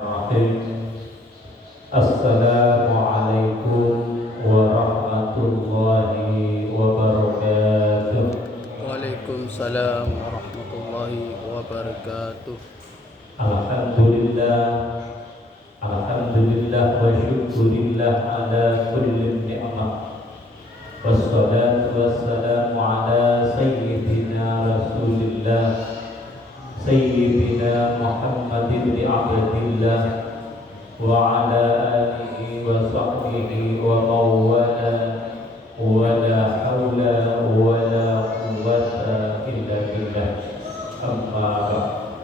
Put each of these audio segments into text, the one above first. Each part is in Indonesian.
Assalamualaikum warahmatullahi wabarakatuh. Waalaikumsalam warahmatullahi wabarakatuh. Alhamdulillah, alhamdulillah wa syukurillah ala kulli ni'mah. Wassalatu wassalamu ala sayyidina Rasulillah Sayyidina Muhammadin ibn Abdillah wa ala alihi wa sahbihi wa mawala wa la hawla wa la quwwata illa billah. Amma ba'd.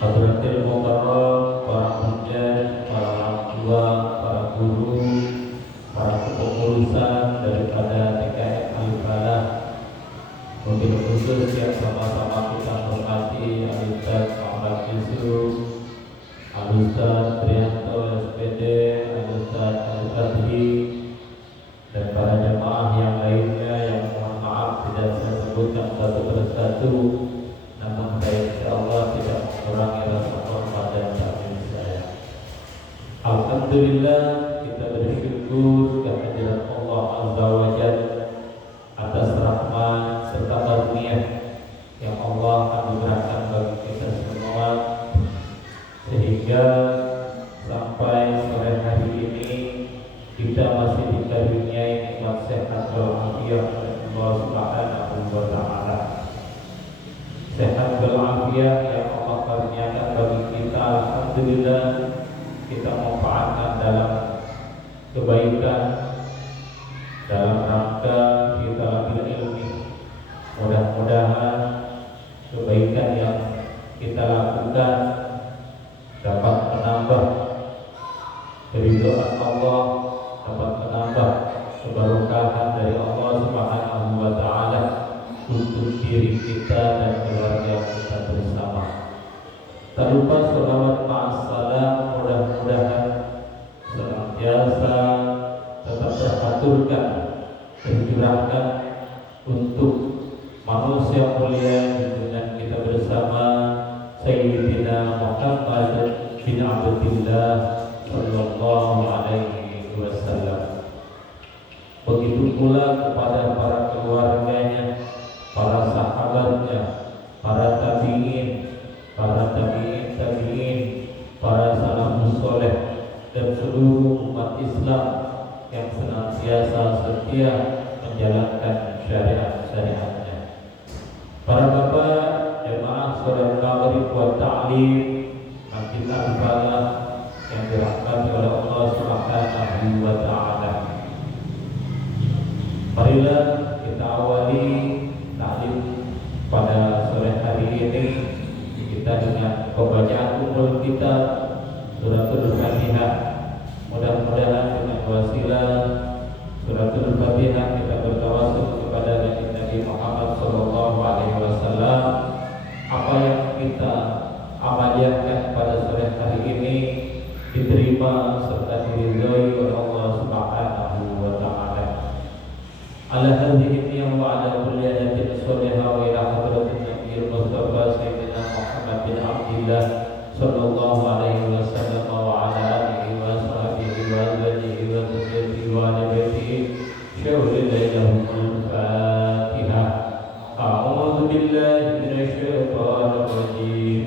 Hadratil mukarram, para hujjah, para orang tua, para guru, para kepengurusan daripada TKM Al-Falah, mobil khusus yang sama-sama kita hormati Al-Ustaz Muhammad Yusuf, Al-Ustaz Trianto SPD, Al-Ustaz Al-Fadhi, dan para jemaah yang lainnya yang mohon maaf tidak saya sebutkan satu persatu, namun saya insyaallah tidak mengurangi rasa hormat dan takzim saya. Alhamdulillah, kita bersyukur kehadirat Allah Azza wa Jalla atas rahmat serta karunia yang Allah anugerahkan bagi kita semua, sehingga sampai sore hari ini kita masih dikaruniai nikmat sehat walafiat oleh Allah Subhanahu wa taala. Sehat walafiat yang Allah karuniakan bagi kita, alhamdulillah, kita manfaatkan dalam kebaikan, dalam rangka kita lebih ilmi. Mudah-mudahan kebaikan yang kita lakukan dapat menambah keridhaan Allah, dapat menambah keberkahan dari Allah Subhanahu wa taala untuk diri kita dan keluarga kita bersama. Tak lupa sholawat ma'assalam, mudah-mudahan senantiasa tetap terhaturkan, tercurahkan untuk manusia mulia junjungan kita bersama Sayyidina Muhammad bin Abdillah sallallahu alaihi wasallam. Begitu pula kepada para keluarganya, para sahabatnya, para tabi'in, para salafus soleh, dan seluruh umat Islam yang senantiasa setia menjalankan syariat-syariatnya. Para bapak jemaah salat maghrib wa ta'lim Masjid Al-Falah yang dirahmati oleh Allah Subhanahu wa taala. Marilah kita awali taklim pada sore hari ini kita dengan pembacaan umul kitab Suratul Fatihah. Mudah-mudahan dengan wasilah Suratul Fatihah kita bertawasul kepada Nabi Muhammad sallallahu alaihi wasallam. Apa yang kita amalkan pada sore hari ini diterima serta diridhai oleh Allah Subhanahu wa taala. Ala hadhihi niyyah wa ala kulli ayatin sholihah wa ila hadratin Nabiyil Mustafa Sayyidina Muhammad bin Abdillah sallallahu alaihi wasallam wa ala alihi wa sahbihi wa alihi wa sahbihi wa alihi syawril lahumul Fatihah. A'udzu billahi minasy syaithanir rajim.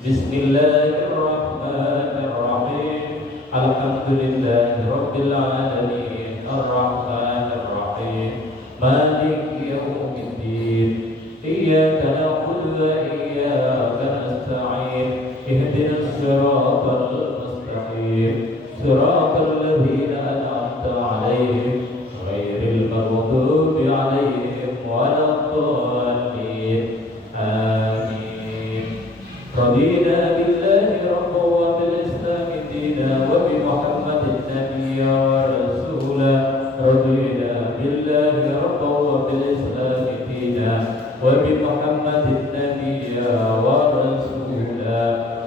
Bismillahirrahmanirrahim. Alhamdulillahi rabbil alamin. Arrahmanir rahim. Maliki yaumiddin. Iyyaka na'budu wa iyyaka nasta'in. Ihdinas siratal mustaqim. Siratal ladzina an'amta 'alaihim ghairil maghdubi 'alaihim waladdallin. Amin. Radina billahi rabban wa bil islami dinan wa bi Muhammadin nabiyyan wa rasula. Radina billahi rabban wa bil islami dinan wa bi Muhammadin nabiyyan wa rasula.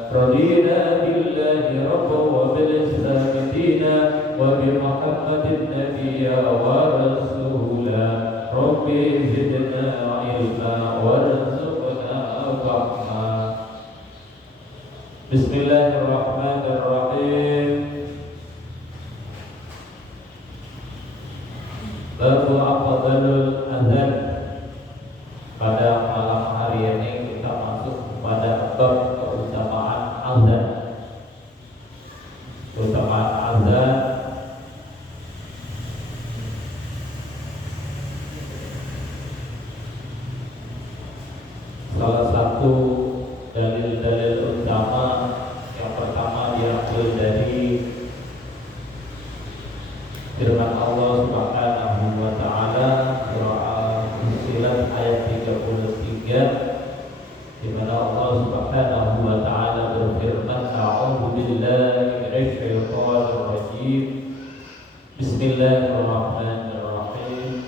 Radina billahi rabban wa bil islami dinan wa bi Muhammadin nabiyyan wa rasula. Rabbi zidna ilma warzuqna fahma. Bismillahirrahmanirrahim. Babu afdalul azan. Pada malam hari ini kita masuk pada bab keutamaan azan. Keutamaan azan. Salah satu dalil-dalil utama yang pertama diambil dari firman Allah Subhanahu wa taala surah Al-Fussilat ayat 33, di mana Allah Subhanahu wa taala berfirman, a'udzu billahi minasy syaithanir rajim. Bismillahirrahmanirrahim.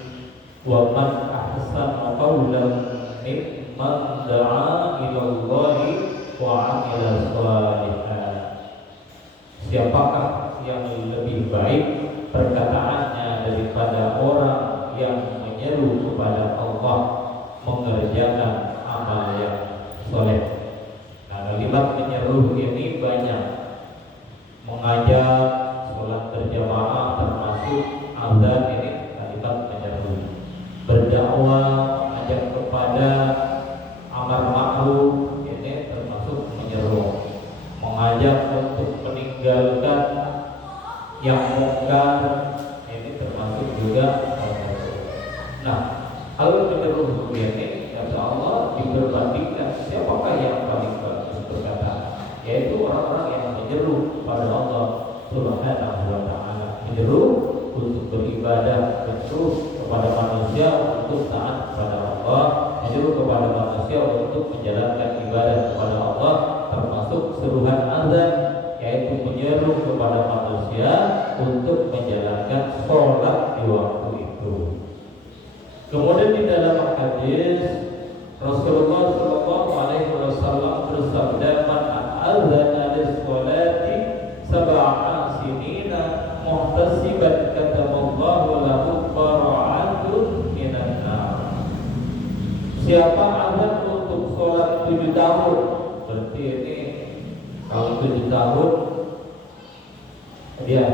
Wa man ahsana qawlan mimman da'a ila Allahi wa 'amila shalihan. Siapakah yang lebih baik perkataannya daripada orang yang menyeru kepada Allah mengerjakan amal yang soleh. Nah, kalimat menyeru ini banyak, mengajak sholat berjamaah termasuk azan, ini kalimat menyeru. Berdakwah, ajak kepada amar ma'ruf, ini termasuk menyeru. Mengajak untuk meninggalkan yang mungkar, ini termasuk juga. Nah, kalau menyeru ini kata Allah diperbandingkan siapakah yang paling bagus perkataan, yaitu orang-orang yang menyeru pada Allah Subhanahu wa taala, menyeru untuk beribadah, menyeru kepada manusia untuk taat kepada Allah, menyeru kepada manusia untuk menjalankan ibadah kepada Allah, termasuk seruan azan, yaitu menyeru kepada manusia untuk menjalankan sholat di waktu itu. Kemudian di dalam hadis Rasulullah Shallallahu Alaihi Wasallam bersabda, "Man adzana lis-sholati sab'a sinina muhtasiban kataballahu lahu bara'atun minan nar." Siapa azan untuk sholat 7 tahun, berarti ini kalau 7 tahun dia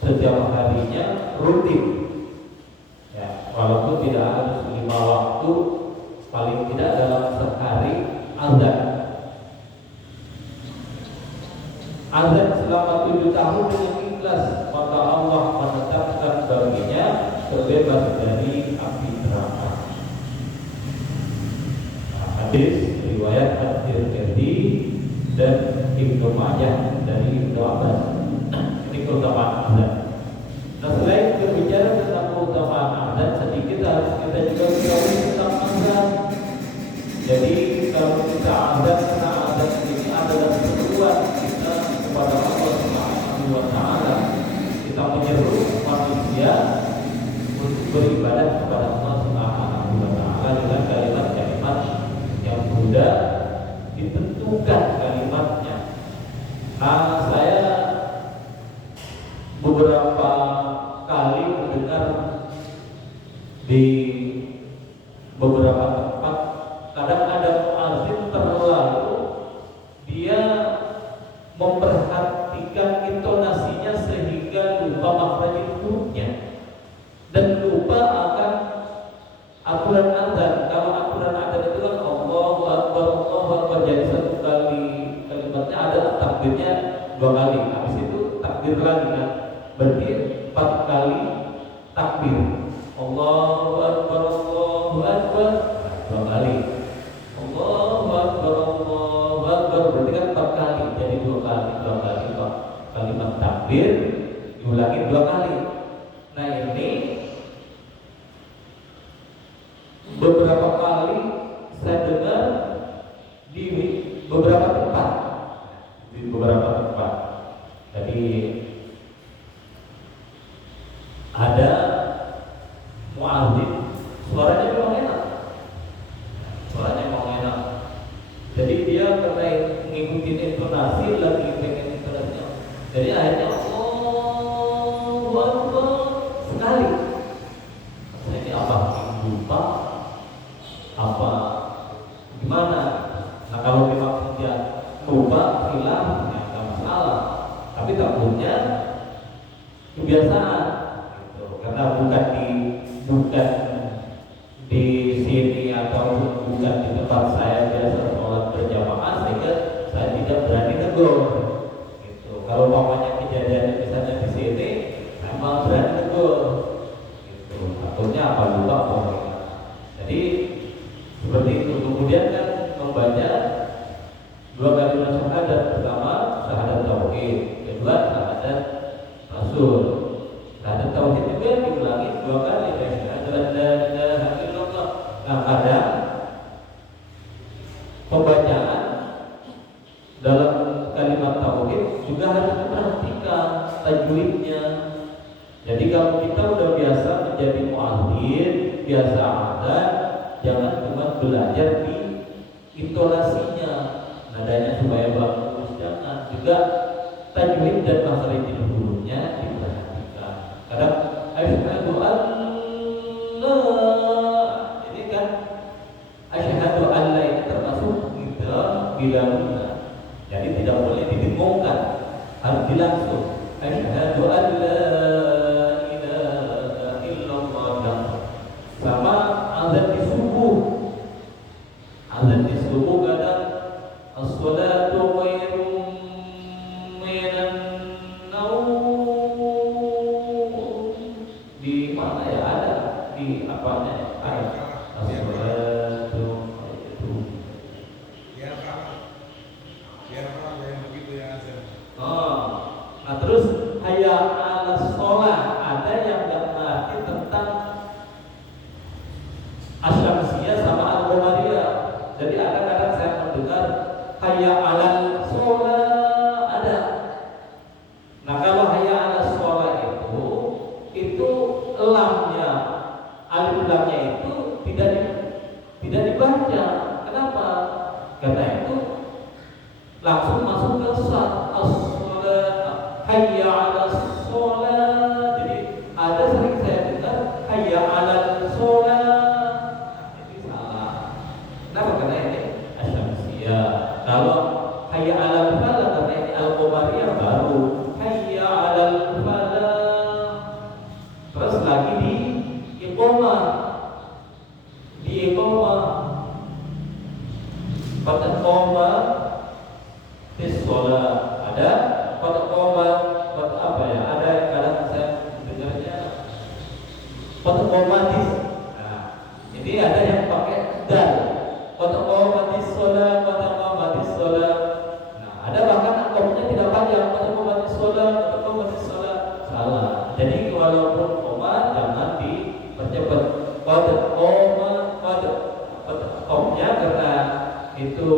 setiap harinya rutin, ya, walaupun tidak harus 5 waktu, paling tidak dalam sehari azan. Azan selama 7 tahun dengan ikhlas, maka Allah menetapkan baginya terbebas dari api neraka. Hadis riwayat At-Tirmidzi dan Ibnu Majah dari Ibnu Abbas. Ini keutamaan azan. Nah, selain berbicara tentang keutamaan azan, sedikit harus kita juga ketahui tentang azan. Jadi kalau kita azan, karena azan ini adalah seruan kita kepada Allah Subhanahu wa taala. Kita menyeru manusia untuk beribadah kepada Allah Subhanahu wa taala dengan kalimat-kalimat yang sudah ditentukan kalimatnya. Nah, saya beberapa kali mendengar di beberapa tempat, kadang ada muadzin terlalu dia memperhatikan intonasinya sehingga lupa makhraj hurufnya dan lupa akan aturan azan. Kalau aturan azan itu kan Allahu Akbar, Allahu Akbar, jadi satu kali kalimatnya ada takbirnya 2 kali, habis itu takbir lagi kan, berarti 4 kali takbir. Allahu Akbar, Allahu Akbar, 2 kali. Allahu Akbar, Allahu Akbar, berarti kan 4 kali, jadi 2 kali, 2 kali kalimat takbir diulangi 2 kali. Nah, ini beberapa kali saya dengar di beberapa tempat, Jadi ada muadzin, suaranya memang enak, jadi dia karena ngikutin intonasi, lagi pengen intonasinya, jadi akhirnya Allahu Akbar sekali. Saya ini apa lupa apa gimana? Nah, kalau memang dia lupa hilang ya nggak masalah, tapi takutnya kebiasaan gitu. Karena bukan di sini atau bukan di tempat saya biasa sholat berjamaah, sehingga saya tidak berani negur gitu. Kalau umpamanya kejadiannya misalnya di sini, saya malah berani negur gitu. Takutnya apa, lupa pokoknya. Jadi seperti itu. Kemudian kan membaca 2 kalimat syahadat. Pertama syahadat tauhid, kedua syahadat rasul. Syahadat tauhid juga diulangi 2 kali, asyhadu an la ilaha illallah. Nah, kadang pembacaan dalam kalimat tauhid juga harus diperhatikan tajwidnya. Jadi kalau kita udah biasa menjadi muadzin, biasa adzan, jangan cuma belajar di intonasinya, nadanya supaya bagus, jangan, juga tajwid dan makharijul hurufnya diperhatikan. Kadang asyhadu Allah, ini kan asyhadu alla ini termasuk bila guna, jadi tidak boleh didengungkan, harus dilangsung asyhadu alla ilaha illallah. Sama azan di subuh, azan di subuh kadang as-salatu khairum minan naum. Di mana ya, ada di apanya ya, ada as-salatu itu. Biar apa yang begitu ya azan. Nah terus hayya 'alas shalah, ada yang nggak ngerti tentang Asyamsiyah sama Al-Qamariyah. Jadi ada kadang saya mendengar hayya 'alal shalah ada. Nah kalau hayya 'alas shalah itu lamnya, alif lamnya itu tidak dibaca. Kenapa? Karena itu langsung masuk ke shad, as-shalah, hayya 'alas shalah. Jadi ada sering saya dengar hayya 'alal shalah. Kenapa? Karena ini Asyamsiyah. Kalau hayya 'alal falah, karena ini Al-Qamariyah baru hayya 'alal falah. Terus lagi di iqamah, pada qoma bis shalah ada, pada qoma pada apa ya? Ada yang kadang saya dengarnya pada qoma dis. Nah, ini ada yang pakai dal. Pada qamatis shalah, pada qamatis shalah. Nah, ada bahkan qomanya tidak panjang, pada qamatis shalah, pada qamatis shalah. Salah. Jadi walaupun qoma jangan dipercepat. Pada qoma, pada qomnya karena itu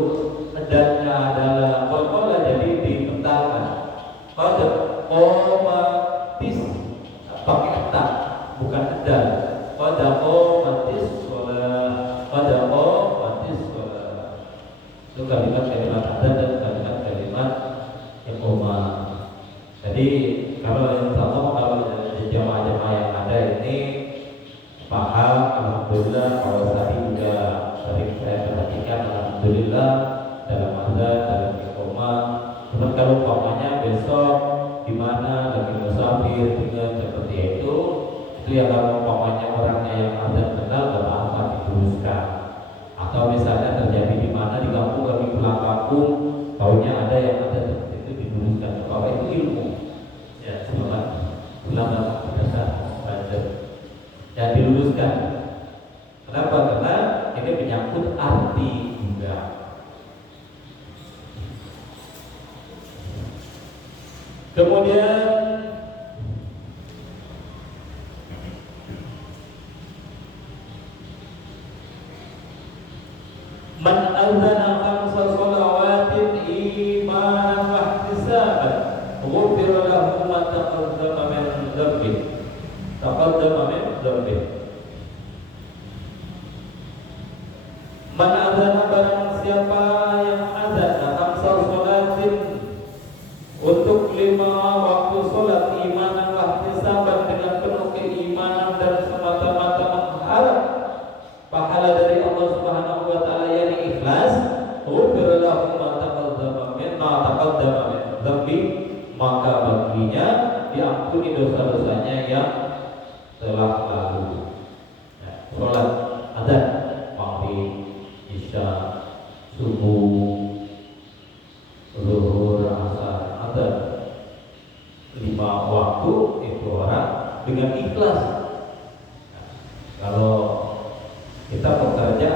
dalnya adalah qalqalah, jadi dikendalkan. Pada qamatis pakai tak, bukan dal. Pada qamatis shalah, pada qamatis shalah. Itu kalimat-kalimat adzan dan kalimat-kalimat iqamah. Jadi kalau insyaallah kalau jamaah-jamaah yang ada ini paham, alhamdulillah. Kalau tadi juga sering saya perhatikan, alhamdulillah dalam adzan, dalam iqamah. Cuman kalau umpamanya besok di mana lagi musafir dengan seperti itu ya kalau umpamanya orangnya yang adzan kenal gak apa-apa diteruskan. Atau misalnya terjadi di mana di kampung lagi pulang kampung, taunya ada yang ada seperti itu diteruskan. Kalau itu ilmu, ya selamat ulama dasar belajar, ya diluruskan. Kenapa? Karena ini menyangkut arti juga. Kemudian man azana khamsa shalawatin imanan wa ihtisaban ghufira lahu ma taqaddama min dzambih. Man azana, barang siapa yang azan khamsa shalatin untuk 5 waktu salat imanan wa ihtisaban, dengan penuh keimanan dan semata-mata mengharap pahala dari Allah Subhanahu wa taala, yakni ikhlas, ghufira lahu ma taqaddama taqaddama min dzambi, maka baginya diampuni dosa-dosanya yang telah lalu. Nah, sholat adzan maghrib, isya, subuh, zuhur, asar, adzan 5 waktu itu orang dengan ikhlas. Nah, kalau kita bekerja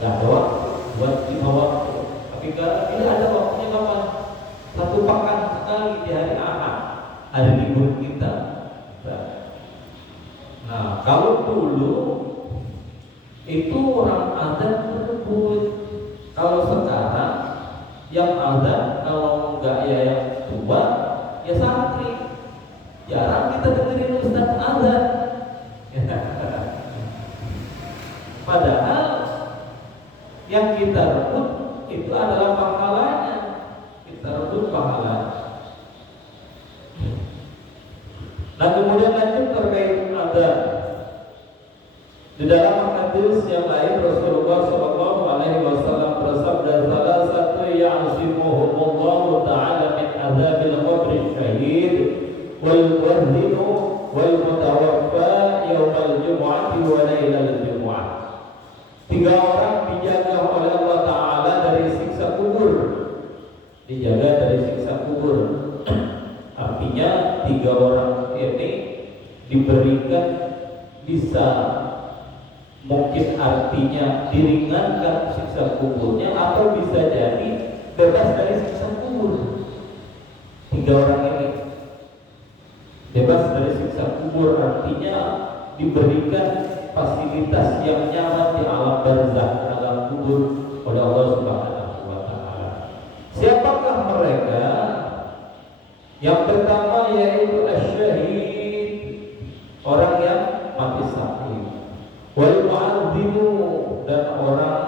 nggak ada waktu buat 5 waktu, tapi kalau ini ada waktunya kapan? 1 pekan sekali di hari Ahad, hari libur kita. Nah, kalau dulu itu orang adzan berebut. Kalau sekarang yang adzan kalau enggak ya yang tua ya santri. Jarang kita dengerin ustaz adzan. Padahal yang kita rebut itu adalah pahalanya. Kita rebut pahalanya. Nah, kemudian lanjut terkait adzan. Di dalam hadis yang lain Rasulullah sallallahu alaihi wasallam bersabda, salah satu ya'zimuhumullahu ta'ala min adzabil qabri syahid wal muadzinu wal mutawaffa yaumal jumu'ati wa lailal jumu'ah. 3 orang dijaga oleh Allah Ta'ala dari siksa kubur. Dijaga dari siksa kubur. Artinya 3 orang ini diberikan, bisa mungkin artinya diringankan siksa kuburnya, atau bisa jadi bebas dari siksa kubur. 3 orang ini bebas dari siksa kubur, artinya diberikan fasilitas yang nyaman di alam barzakh, alam kubur oleh Allah Subhanahu wa Ta'ala. Siapakah mereka? Yang pertama yaitu asyhid, orang yang mati syahid. Wal mu'adzinu, dan orang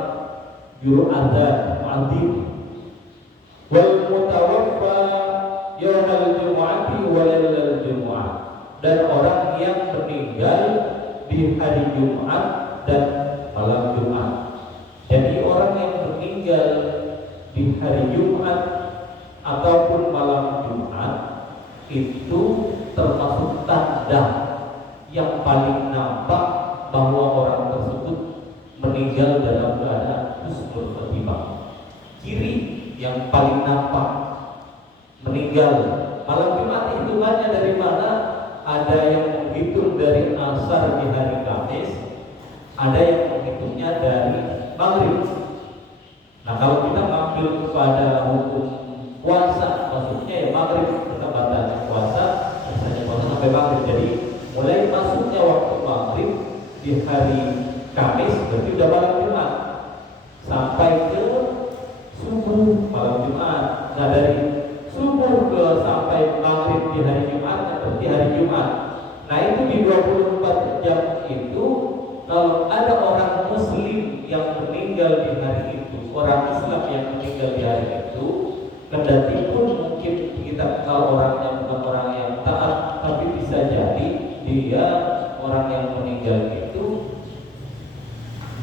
juru adzan, mu'adzin. Wal mutawaffa yaumal jumu'ati wa lailal jumu'ah, dan orang yang meninggal di hari Jumat dan malam Jumat. Jadi orang yang meninggal di hari Jumat ataupun malam Jumat itu termasuk tanda yang paling nampak bahwa orang tersebut meninggal dalam keadaan husnul khotimah. Ciri yang paling nampak meninggal malam Jumat hitungannya dari mana? Ada yang menghitung dari asar di hari Kamis, ada yang menghitungnya dari maghrib. Nah, kalau kita ngambil kepada hukum puasa, maksudnya ya maghrib, kita batasi puasa, misalnya puasa sampai maghrib. Jadi mulai masuknya waktu maghrib di hari Kamis berarti udah malam Jumat sampai ke subuh malam Jumat. Nah, dari subuh ke sampai maghrib di hari Jumat berarti hari Jumat. Nah, itu di 24 jam itu kalau ada orang muslim yang meninggal di hari itu, orang Islam yang meninggal di hari itu, kendati pun mungkin kita kalau orangnya bukan orang yang taat, tapi bisa jadi dia orang yang meninggal itu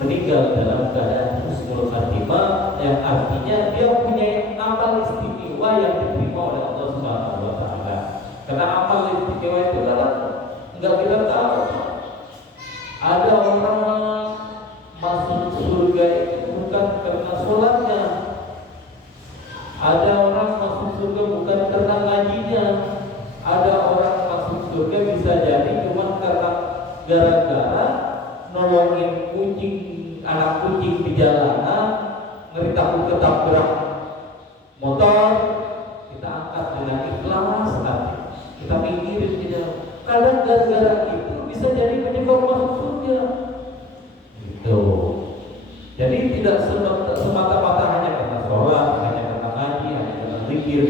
meninggal dalam keadaan husnul khatimah, yang artinya dia punya amal istimewa yang diterima oleh Allah Subhanahu wa Ta'ala. Karena amal istimewa itu adalah enggak kita tahu. Ada orang masuk surga itu bukan karena sholatnya, ada orang masuk surga bukan karena ngajinya, ada orang masuk surga bisa jadi cuma karena gara-gara nolongin kucing, anak kucing di jalanan, ngeri takut ketabrak motor, kita angkat dengan ikhlas hati, kita pikirin tidak. Kadang gara-gara itu bisa jadi penyebab masuk surga. Gitu. Jadi tidak semata-mata hanya karena sholat, hanya karena ngaji, hanya karena zikir.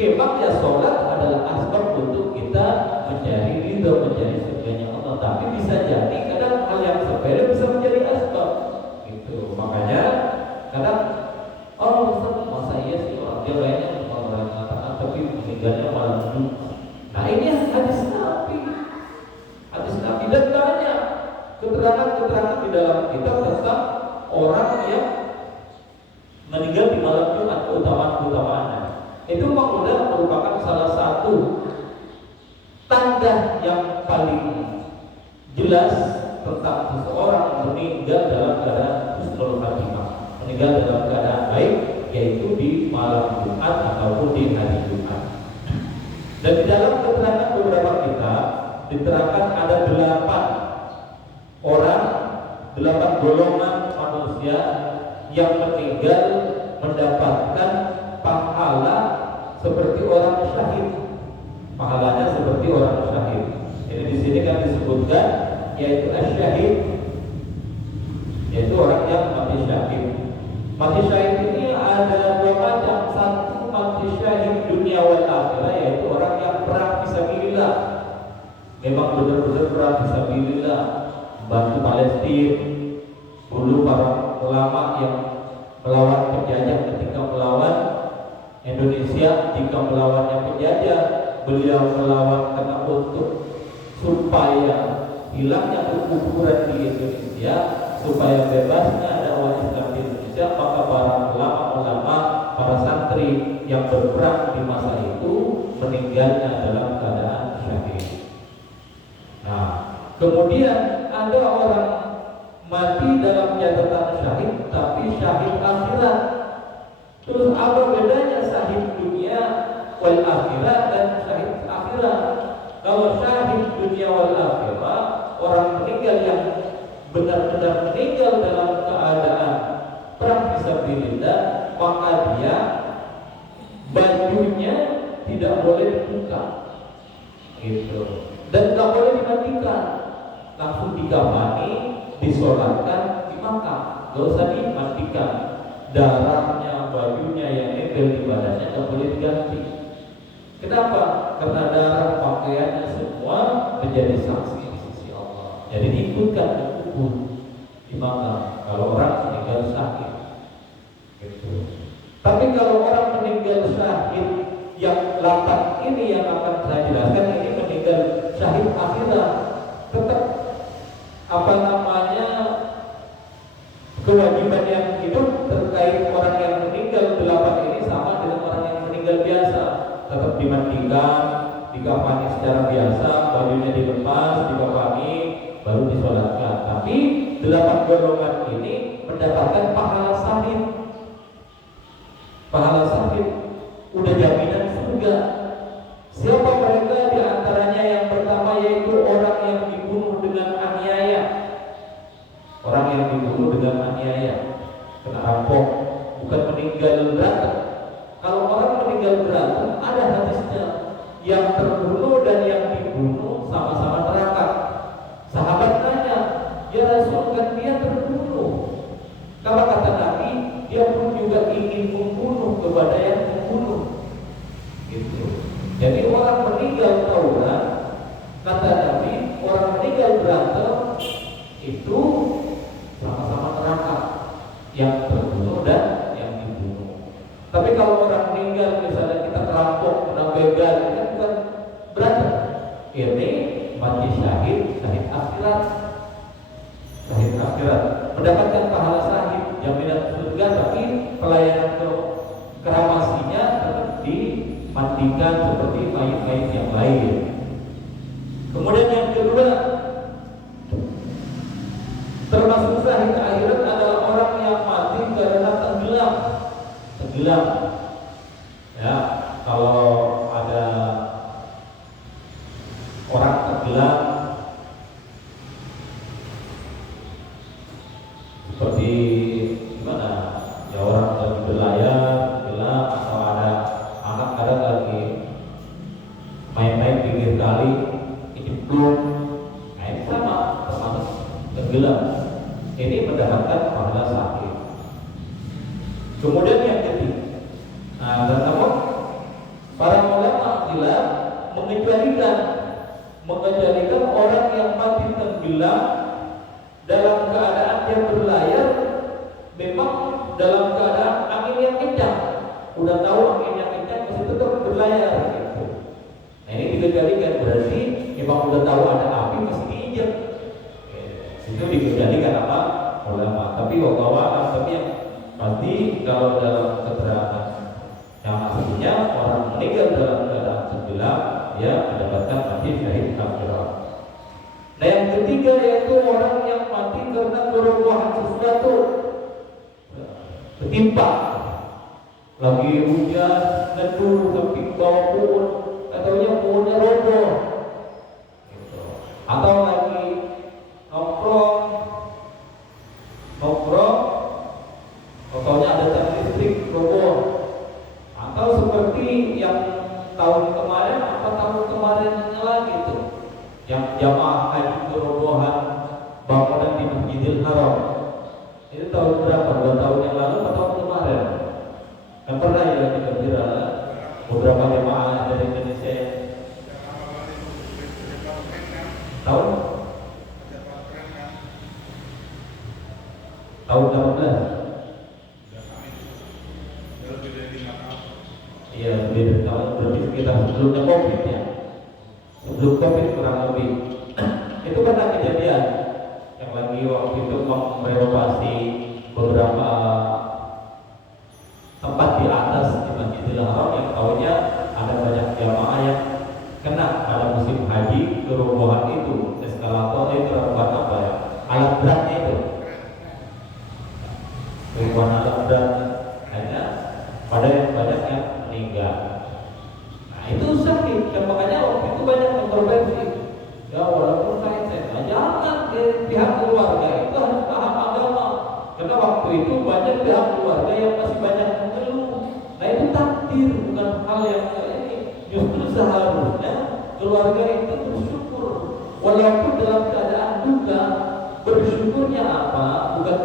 Memang ya sholat adalah asbab untuk kita mencari ridho, mencari surganya Allah. Tapi bisa jadi kadang hal yang sepele bisa menjadi asbab. Gitu. Makanya kadang Ustaz, masa iya sih orang dia kayaknya orang mengatakan tapi meninggalnya malam Jumat. Nah, ini hadis Nabi dan banyak keterangan-keterangan di dalam kitab tentang orang yang meninggal di malam Jumat, keutamaan-keutamaannya. Itu satu tanda yang paling jelas tentang seseorang meninggal dalam keadaan husnul khatimah, meninggal dalam keadaan baik, yaitu di malam Jumat ataupun di hari Jumat. Dan di dalam keterangan beberapa kitab diterangkan ada 8 orang, 8 golongan manusia yang meninggal mendapatkan pahala seperti orang syahid. Pahalanya seperti orang syahid. Ini di sini kan disebutkan yaitu asyahid, yaitu orang yang mati syahid. Mati syahid ini ada 2 macam. Satu mati syahid dunia wal akhirah, yaitu orang yang perang fisabilillah. Memang benar-benar perang fisabilillah, membantu Palestina. Dulu para ulama yang melawan penjajah ketika melawan Indonesia, jika melawannya penjajah, beliau melawan karena untuk supaya hilangnya kekufuran di Indonesia, supaya bebasnya dakwah Islam di Indonesia, maka para ulama-ulama, para santri yang berperang di masa itu meninggalnya dalam keadaan syahid. Nah, kemudian ada orang mati dalam catatan syahid, tapi syahid akhirat. Terus apa bedanya syahid dunia wal akhirah dan syahid akhirat? Kalau syahid dunia wal akhirah, orang meninggal yang benar-benar meninggal dalam keadaan perang fisabilillah, maka dia bajunya tidak boleh dibuka, gitu, dan tidak boleh dimandikan, langsung dikafani, disolatkan di makam, gak usah dimandikan. Darahnya, bajunya yang nempel di badannya gak boleh diganti. Kenapa? Karena darah pakaiannya semua menjadi saksi di sisi Allah. Jadi diikutkan ke kubur di makam kalau orang meninggal syahid, gitu. Tapi kalau orang meninggal syahid yang 8 ini yang akan saya jelaskan, ini meninggal syahid akhirat, tetap apa namanya, kewajiban yang hidup terkait orang yang meninggal 8 ini sama dengan orang yang meninggal biasa. Tetap dimandikan, dikafani secara biasa, bajunya dilepas, dikafani, baru disolatkan. Tapi 8 golongan ini mendapatkan pahala syahid. Pahala syahid udah jaminan surga. Siapa mereka? Di antaranya yang pertama yaitu orang yang dibunuh dengan aniaya. Orang yang dibunuh dengan aniaya, kena rampok, bukan meninggal berantem. Kalau orang meninggal berantem, ada hadisnya, yang terbunuh dan yang dibunuh sama-sama neraka. Sahabat tanya, ya Rasul, kan dia terbunuh. Kalau kata Nabi, dia pun juga ingin membunuh kepada yang membunuh, gitu. Jadi orang meninggal tauran, kata Nabi, orang meninggal berantem itu sama-sama neraka, yang terbunuh dan yang dibunuh. Tapi kalau orang meninggal, misalnya kita kerampok, kena begal, ini kan bukan berantem. Ini mati syahid, syahid akhirat. Syahid akhirat mendapatkan pahala syahid, jaminan surga, tapi pelayanan keramasinya tetap dimandikan seperti mayit-mayit yang lain. Kemudian yang kedua, termasuk syahid akhirat adalah orang yang mati karena tenggelam. Tenggelam, ya, kalau ada orang tenggelam seperti gimana? Ya, orang lagi berlayar tenggelam, atau ada anak lagi main-main pinggir kali, kecemplung, nah ini sama, termasuk tenggelam. Ini mendapatkan pahala syahid. Kemudian yang ketiga, dan namun para ulama khilaf mengecualikan orang yang mati tenggelam dalam keadaan dia berlayar, memang dalam keadaan angin yang kencang. Udah tahu angin yang kencang, masih tetap berlayar, gitu. Nah, ini dikecualikan, berarti memang udah tahu ada api masih diinjak. Itu dikecualikan apa? Ulama. Tapi wallahu a'lam, tapi yang pasti kalau dalam keterangan yang aslinya orang meninggal dalam keadaan tenggelam Islam, dia mendapatkan mati syahid akhirat. Nah yang ketiga yaitu orang yang mati karena kerobohan sesuatu, ketimpa, lagi hujan, neduh sampai bawah pohon, katanya pohonnya roboh, gitu. Atau lagi nongkrong, pokoknya ada tiang listrik roboh. Atau seperti yang tahun kemarin lagi itu, yang jamaah haji kerobohan bangunan di Masjidil Haram. Itu tahun berapa? 2 tahun yang lalu atau tahun kemarin? Kan pernah ya kita viral beberapa jemaah dari Indonesia. Tahun 18. Iya, lebih tahun berarti sekitar sebelumnya COVID ya. Sebelum COVID kurang lebih. Itu pernah kejadian yang lagi waktu itu merenovasi beberapa tempat di atas di Masjidil Haram yang tahunya ada banyak jamaah yang kena pada musim haji kerobohan itu, eskalator itu bukan apa ya, alat beratnya itu, kerobohan alat berat hanya pada yang banyak yang meninggal. Nah itu sakit, dan makanya waktu itu banyak kontroversi. Ya walaupun saya jangan dari pihak keluarga itu harus paham agama, karena waktu itu banyak pihak keluarga yang masih banyak mengeluh. Nah itu takdir, bukan hal yang ini. Justru seharusnya keluarga itu bersyukur, walaupun dalam keadaan duka. Bersyukurnya apa? Bukan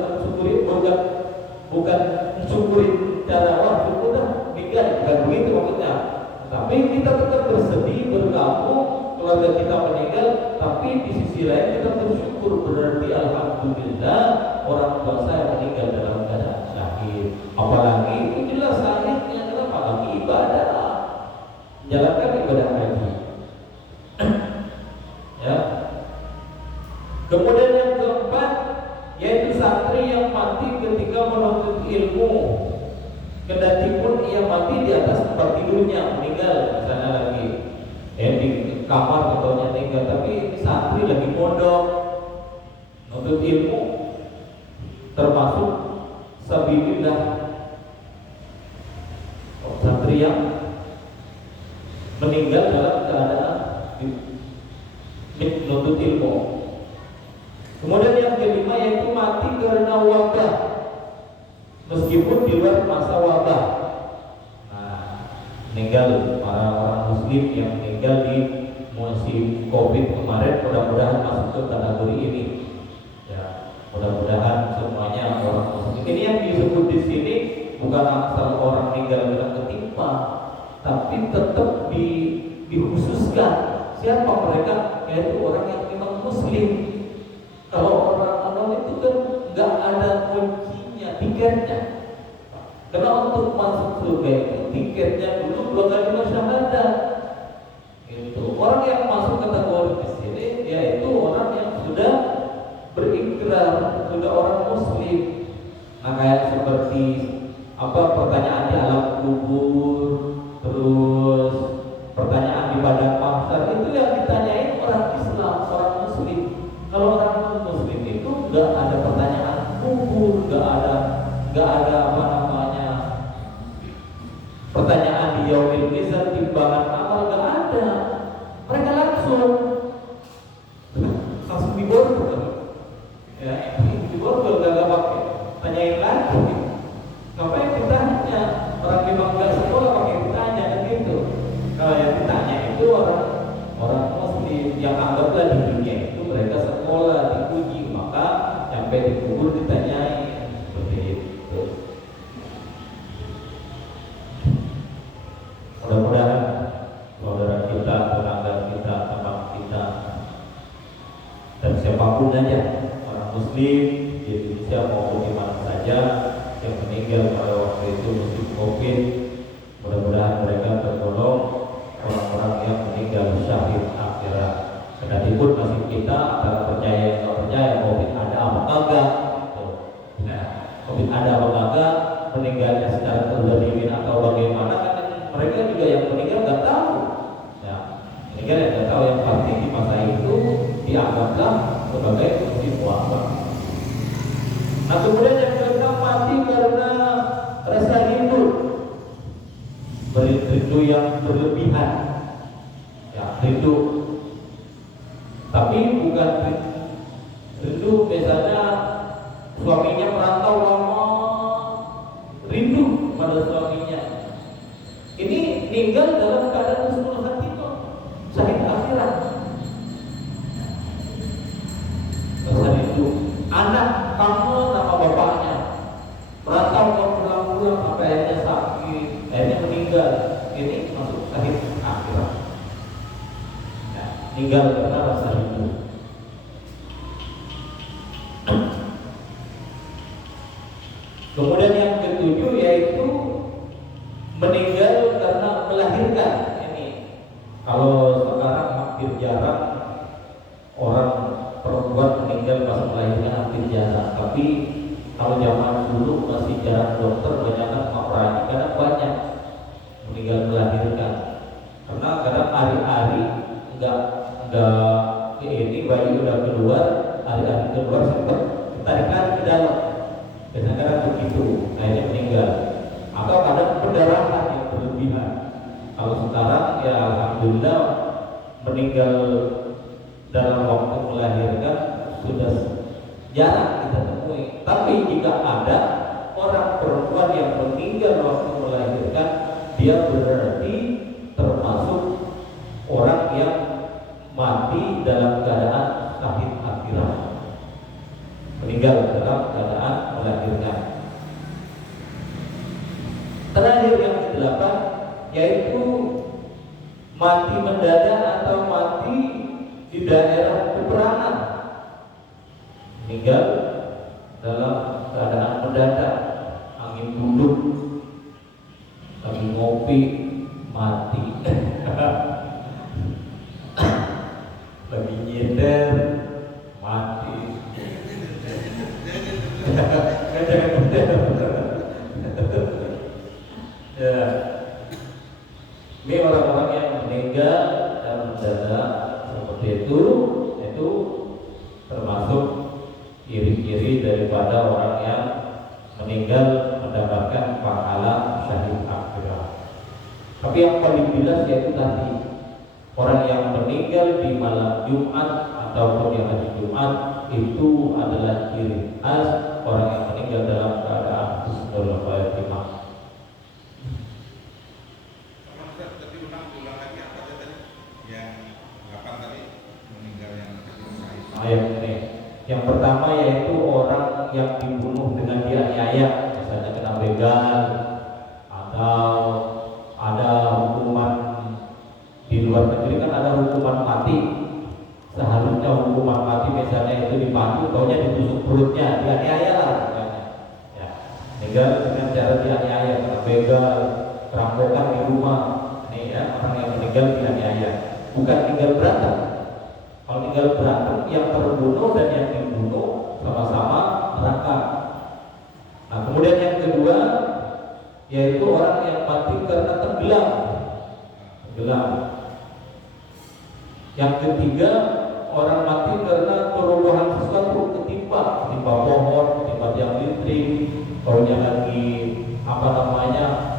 mensyukuri cara syukur bukan begitu maksudnya. Tapi kita tetap bersedih, berkabung, keluarga kita meninggal, tapi di sisi lain kita bersyukur, berarti alhamdulillah orang tua saya meninggal dalam keadaan syahid. Apalagi itu jelas syahidnya adalah apalagi ibadah, menjalankan ibadah haji. Ya. Kemudian yang keempat yaitu santri yang mati ketika menuntut ilmu. Kendati pun ia mati di atas tempat tidurnya, meninggal misalnya lagi di kamar atau tinggal, tapi ini santri lagi mondok menuntut ilmu, termasuk sabilillah. Santri yang meninggal dalam keadaan menuntut ilmu. Kemudian yang kelima yaitu mati karena wabah, meskipun di luar masa wabah. Nah, meninggal para orang muslim yang meninggal di musim COVID kemarin, mudah-mudahan masuk ke kategori ini. Ya, mudah-mudahan semuanya orang muslim. Ini yang disebut di sini bukan asal orang meninggal karena ketimpa, tapi tetap dikhususkan siapa mereka, yaitu orang yang memang muslim. Kalau orang anon itu kan nggak ada kuncinya, tiketnya. Karena untuk masuk surga itu tiketnya dulu 2 kali syahadat. Itu orang yang masuk kategori di sini yaitu orang yang sudah berikrar, sudah orang muslim. Nah kayak seperti pertanyaan di alam kubur, terus pertanyaan di padang mahsyar, itu yang ditanyain orang Islam, orang muslim. Kalau orang muslim itu nggak ada pertanyaan kubur, nggak ada pertanyaan di yaumil mizan, timbangan amal, nggak ada. Mereka langsung diborgol. Ya, diborgol, nggak pakai tanyain lagi. Ngapain ditanya? Orang memang nggak sekolah pakai ditanya kan gitu. Kalau yang ditanya itu orang muslim yang anggaplah di dunia itu mereka sekolah, diuji, maka sampai di kubur ditanyain seperti itu. Mudah-mudahan saudara kita, tetangga kita, teman kita, dan siapapun aja orang muslim di Indonesia maupun di mana saja yang meninggal pada waktu itu musim COVID, mudah-mudahan mereka tergolong orang-orang yang meninggal syahid akhirat. Kendati pun masih kita antara percaya dan tidak percaya COVID ada apa kagak. Nah, COVID ada apa kagak, meninggalnya secara terzalimin atau bagaimana, kan mereka juga yang meninggal nggak tahu. Nah, dianggap sebagai musim wabah. Nah kemudian yang keenam, mati karena rasa rindu, rindu yang berlebihan, ya rindu, tapi bukan rindu misalnya suaminya merantau lama, rindu pada suaminya. Ini meninggal dalam keadaan husnul khatimah, syahid akhirat. Rasa rindu, anak kamu nama bapaknya merantau ke pulang-pulang sampai akhirnya sakit, akhirnya meninggal. Ini masuk syahid akhirat. Ya, meninggal karena rasa rindu. Kemudian yang ketujuh yaitu meninggal karena melahirkan. Ini kalau sekarang hampir jarang orang perempuan meninggal pas melahirkan, hampir jarang. Tapi kalau zaman dulu masih jarang, dokter banyak kan operasi, kadang banyak meninggal melahirkan. Karena kadang hari-hari enggak ini bayi udah keluar, hari-hari keluar sempat ketarikan ke dalam. Biasanya kadang begitu, akhirnya meninggal. Atau kadang pendarahan yang berlebihan. Kalau sekarang ya alhamdulillah meninggal dalam waktu melahirkan sudah jarang kita temui. Tapi jika ada orang perempuan yang meninggal waktu melahirkan, dia berarti termasuk orang yang mati dalam keadaan syahid akhirat, meninggal dalam keadaan melahirkan. Terakhir yang ke-8 yaitu mati mendadak atau mati di daerah peperangan, meninggal dalam keadaan mendadak, angin duduk, lagi ngopi mati, lagi nyender mati. Ya, ini orang-orang yang meninggal dalam mendadak seperti itu termasuk ciri-ciri daripada orang yang meninggal mendapatkan pahala syahid akhirat. Tapi yang paling jelas yaitu tadi, orang yang meninggal di malam Jumat ataupun di hari Jumat itu adalah ciri khas orang yang meninggal dalam keadaan husnul khatimah. Tadi ulang lagi apa tadi? Yang 8 tadi meninggal yang Ayat ini. Yang pertama yaitu orang yang dibunuh dengan dianiaya, misalnya kena begal atau ada hukuman di luar negeri kan ada hukuman mati. Seharusnya hukuman mati misalnya itu dipandu, taunya ditusuk perutnya, dianiaya lah. Ya, meninggal dengan cara dianiaya, kena begal, perampokan di rumah. Ini ya, orang yang meninggal dianiaya, bukan tinggal berantem. Kalau tinggal berantem, yang terbunuh dan yang dibunuh sama-sama neraka. Nah kemudian yang kedua yaitu orang yang mati karena tenggelam. Yang ketiga, orang mati karena kerubuhan sesuatu, ketimpa pohon, ketimpa tiang listrik, kalau lagi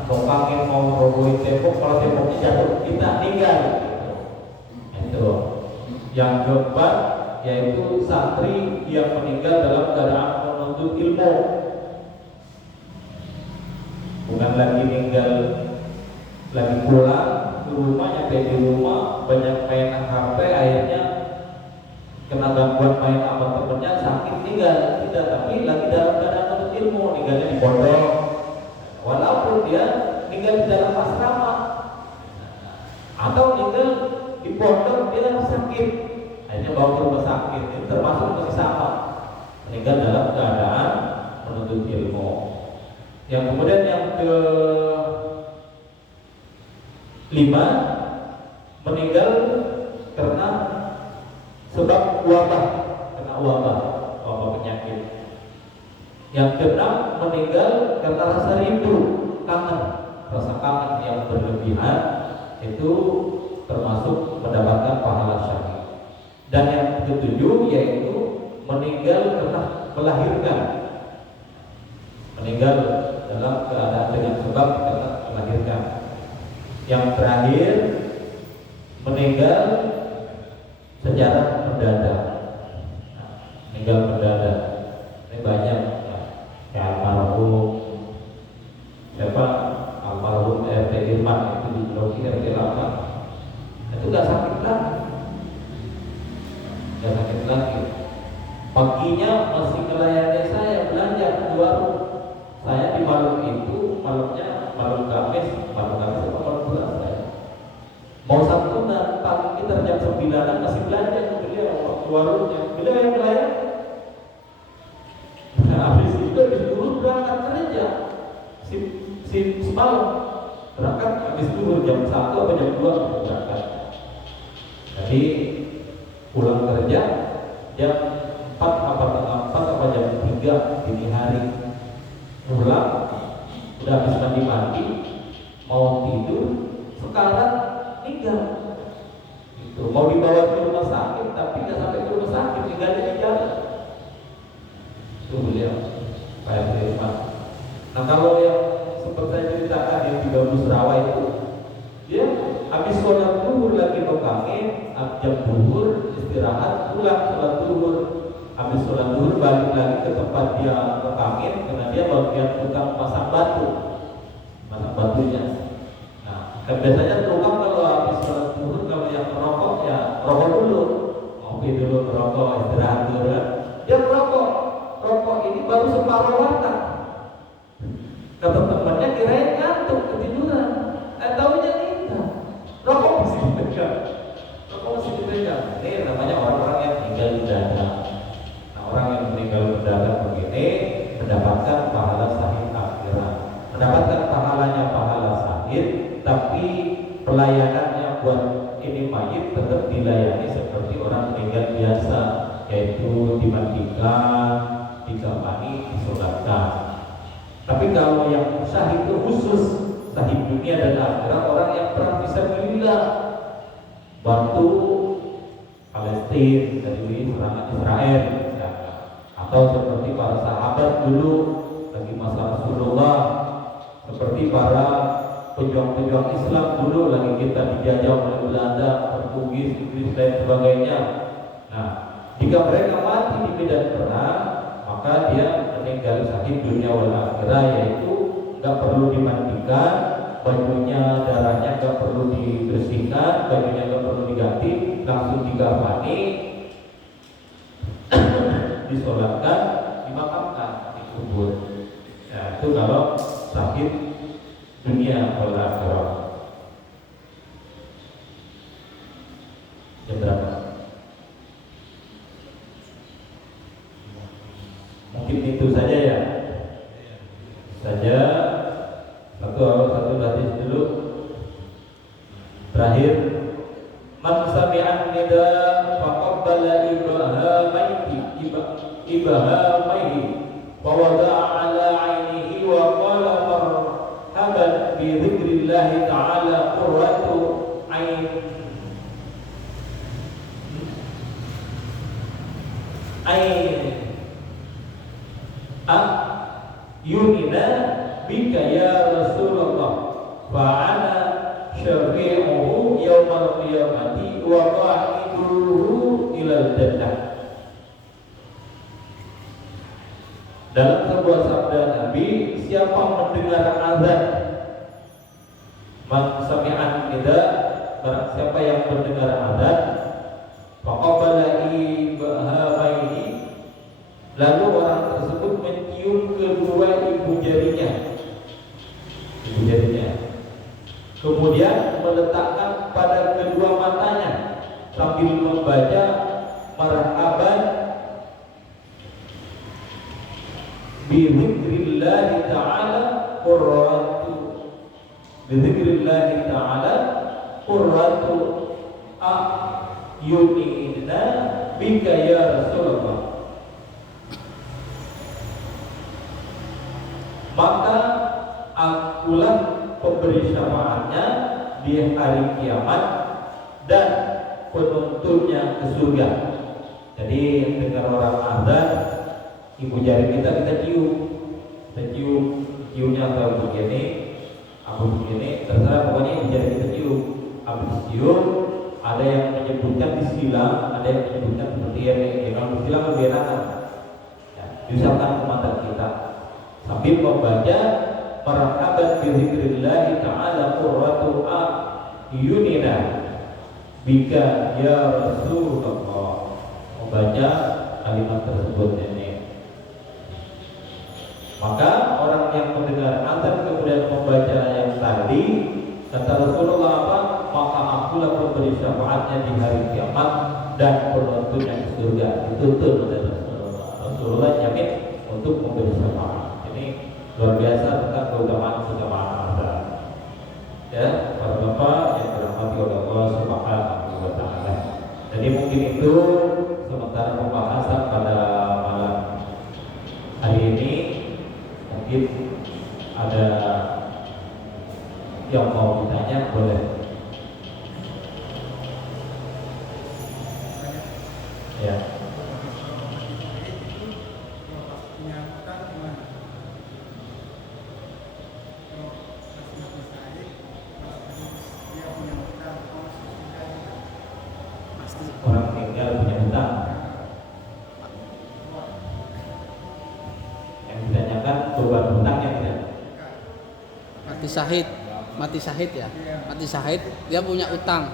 nopangin mau robohin tembok, kalau temboknya jatuh kita tinggal. Itu. Yang keempat yaitu santri yang meninggal dalam keadaan menuntut ilmu, bukan lagi meninggal lagi pulang ke rumah, nyampe di rumah banyak main HP, akhirnya kena gangguan main sama temennya, sakit tinggal. Tidak, tapi lagi dalam keadaan menuntut ilmu, tinggalnya di pondok walaupun dia tinggal di dalam asrama atau tinggal di pondok, dia sakit akhirnya bawa ke rumah sakit. Ini termasuk masih sama, meninggal dalam keadaan menuntut ilmu. Yang kemudian yang ke 5, meninggal karena sebab wabah, kena wabah penyakit. Yang ke-6, meninggal karena rasa rindu, kangen, rasa kangen yang berlebihan, itu termasuk mendapatkan pahala syahid. Dan yang ketujuh yaitu meninggal karena melahirkan. Meninggal dalam keadaan dengan sebab karena melahirkan. Yang terakhir meninggal secara mendadak. Meninggal mendadak. Ini banyak ya. Kayak almarhum siapa? Almarhum RT Irman itu di Blok RT 8. Itu gak sakit lagi. Gak sakit lagi. Paginya masih melayani saya belanja di warung. Saya di malam itu, malamnya malam Kamis apa malam Selasa ya. Mau Sabtunan, pagi kita jam 9 masih belanja beliau waktu warungnya. Beliau yang melayani. Nah, habis itu disuruh berangkat kerja. Semalam berangkat habis itu jam 1 atau jam 2 berangkat. Jadi pulang kerja jam 4 apa jam 3 dini hari. Pulang udah habis mandi mau tidur, sekarang meninggal. Itu mau dibawa ke rumah sakit tapi nggak sampai ke rumah sakit, tinggal di jalan. Itu beliau Pak Irman. Nah kalau yang seperti saya ceritakan yang di Bambu Serawa itu, dia habis sholat zuhur lagi mengkangen, jam zuhur istirahat, pulang sholat zuhur, habis sholat zuhur balik lagi ke tempat dia mengkangen karena dia bagian tukang pasang batunya. Nah, kan biasanya tukang kalau habis sholat zuhur kalau yang merokok ya rokok dulu, ngopi dulu, merokok, istirahat dulu kan. Dia merokok, rokok ini baru separuh warna. Kata temannya kirain ngantuk ketiduran, taunya tidak. Rokok masih dipegang, Ini namanya orang-orang yang meninggal mendadak. Nah, orang yang meninggal mendadak begini mendapatkan pahala syahid akhirat, mendapatkan pahalanya pahala syahid, tapi pelayanannya buat ini mayit tetap dilayani seperti orang meninggal biasa, yaitu dimandikan, dikafani, disolatkan. Tapi kalau yang syahid itu khusus syahid dunia dan akhirat, orang yang perang fisabilillah, bantu Palestina dari serangan Israel, ya. Atau seperti para sahabat dulu lagi masa Rasulullah, seperti para pejuang-pejuang Islam dulu lagi kita dijajah oleh Belanda, Portugis, Inggris dan sebagainya. Nah, jika mereka mati di medan perang, maka dia meninggal syahid dunia wal akhirah, yaitu nggak perlu dimandikan, bajunya darahnya nggak perlu dibersihkan, bajunya nggak perlu diganti, langsung dikafani, disolatkan, dimakamkan, dikubur. Nah, itu kalau syahid dunia wal akhirah. Jam berapa? Mungkin itu saja ya. Satu hadis dulu. Terakhir, man sami'an nida faqabbala ibahamaihi wa wada'a ala 'ainihi wa qala marhaban bi dzikrillah ta'ala qurratu 'ain yunina bika ya Rasulullah fa'ana syafi'uhu yawmal qiyamati wa qa'iduhu ilal jannah. Dalam sebuah sabda Nabi, siapa mendengar azan, man sami'an nida, barang siapa yang mendengar azan, faqabbala ibahamaihi, lalu orang tersebut mencium kedua ibu jarinya, kemudian meletakkan pada kedua matanya sambil membaca marhaban bi dzikrillah ta'ala qurratu a'yunina bika ya Rasulullah. Maka akulah pemberi syafaatnya di hari kiamat, dan penuntunnya ke surga. Jadi dengar orang azan, ibu jari kita cium, ciumnya atau begini, aku begini, terserah pokoknya ibu jari kita cium. Habis cium, ada yang menyebutkan disilang, ada yang menyebutkan seperti ini. Kalau disilang lebih enak, ya, diucapkan ke mata kita sambil membaca marhaban bi dzikrillah ta'ala qurratu a'yunina bika ya Rasulullah, membaca kalimat tersebut ini. Maka orang yang mendengar azan kemudian membaca yang tadi, kata Rasulullah apa? Maka akulah pemberi syafaatnya di hari kiamat dan penuntunnya ke surga. Dituntut oleh Rasulullah. Rasulullah jamin untuk memberi syafaat. Ini luar biasa tentang keutamaan azan. Ya, para bapak yang dirahmati oleh Allah Subhanahu wa taala. Jadi mungkin itu sementara pembahasan pada malam hari ini. Mungkin ada yang mau ditanya, boleh. Ya. Orang meninggal punya hutang. Yang ditanyakan beban hutangnya tidak. Mati syahid ya. Mati syahid dia punya utang.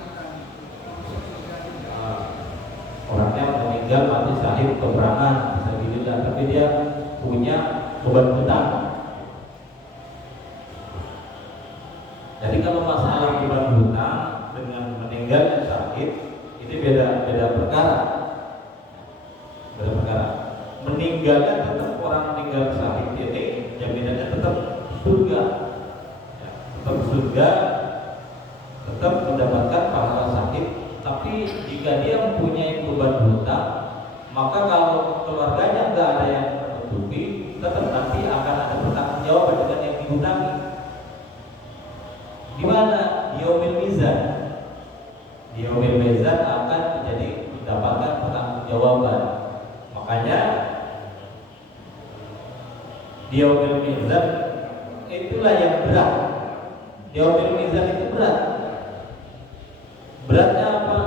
Orangnya meninggal mati syahid peperangan, bisa tapi dia punya beban hutang. Jadi kalau masalah beban hutang dengan meninggal syahid ini beda perkara. Beda perkara. Meninggalnya tetap orang meninggal syahid ini jaminannya tetap surga. Ya, tetap surga, tetap mendapatkan pahala syahid. Tapi jika dia mempunyai beban hutang, maka kalau keluarganya nggak ada yang menutupi, tetap nanti akan ada pertanggungjawaban dengan yang dihutangi. Di mana? Di yaumil mizan. Di yaumil mizan akan menjadi mendapatkan pertanggungjawaban. Makanya di yaumil mizan itulah yang berat. Di yaumil mizan itu berat. Beratnya apa?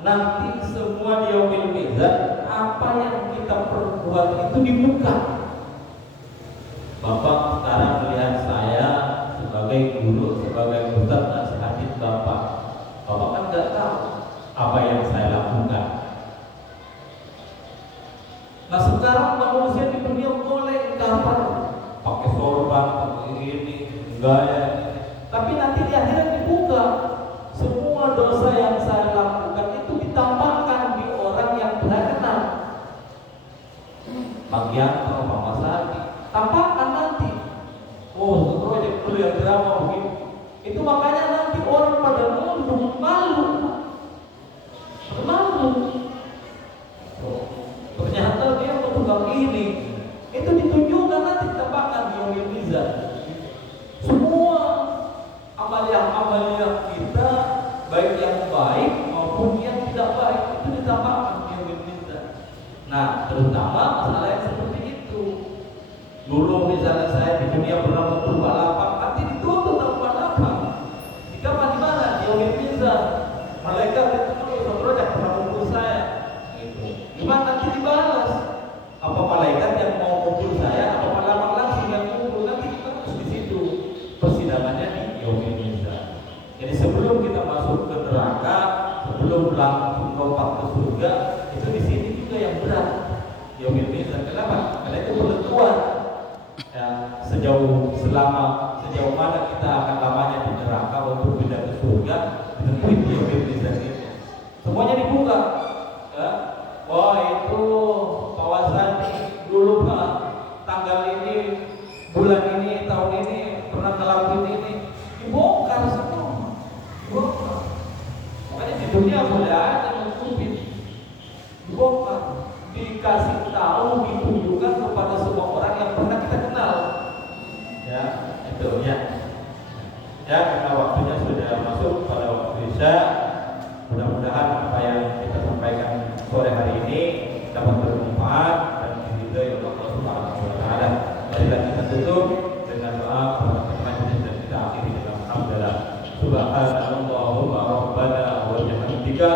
Nanti semua di yaumil mizan apa yang kita perbuat itu dibuka. Bapak sekarang melihat saya sebagai guru, sebagai ustaz nasihatin Bapak. Bapak kan nggak tahu apa yang saya lakukan. Nah sekarang manusia di dunia boleh cover, pakai sorban, pakai ini, gaya. Tapi nanti di akhirat dibuka. Semua dosa yang saya lakukan itu ditampakkan di orang yang berkenan. Bagian atau Pak Masadi, tampakkan nanti. Oh, proyek kuliah drama begini. Itu makanya nanti orang pada nunduk malu. Oh, ternyata dia tukang ini. Itu ditunjukkan nanti ditampakkan di yaumil mizan. Semua amalia kita, baik yang baik maupun yang tidak baik, itu ditampakkan di yaumil mizan. Nah, terutama masalah yang seperti itu. Dulu misalnya saya di dunia pernah memukul balapan, nanti dituntut sama balapan. Di mana? Di yaumil mizan. Malaikat itu saudara pernah memukul saya. Gitu. Gimana nanti dibalas? Apa malaikat yang mau memukul saya? Apa balapan langsung yang memukul? Nanti dibalas di situ. Persidangannya di yaumil mizan. Jadi sebelum kita masuk ke neraka, sebelum langsung lompat ke surga, itu di sini juga yang berat. Yaumil mizan. Kenapa? Karena itu penentuan. Ya, sejauh mana kita akan lamanya di neraka untuk pindah ke surga, ditentuin di yaumil mizan ini. Semuanya dibuka. Ya. Wah itu Pak Wasani dulu Pak, tanggal ini, bulan ini, tahun ini pernah ngelakuin ini, dibongkar semua. Dibongkar. Makanya di dunia boleh aja menutupi, dibongkar, dikasih tahu, ditunjukkan kepada semua orang yang pernah kita kenal. Ya, itu ya. Ya, karena waktunya sudah masuk pada waktu Isya, mudah-mudahan apa yang dapat bermanfaat dan diridhai oleh Allah Subhanahu wa taala. Marilah kita tutup dengan doa penutup majelis dan kita akhiri dengan hamdalah. Subhanallahumma rabbana wa bihamdika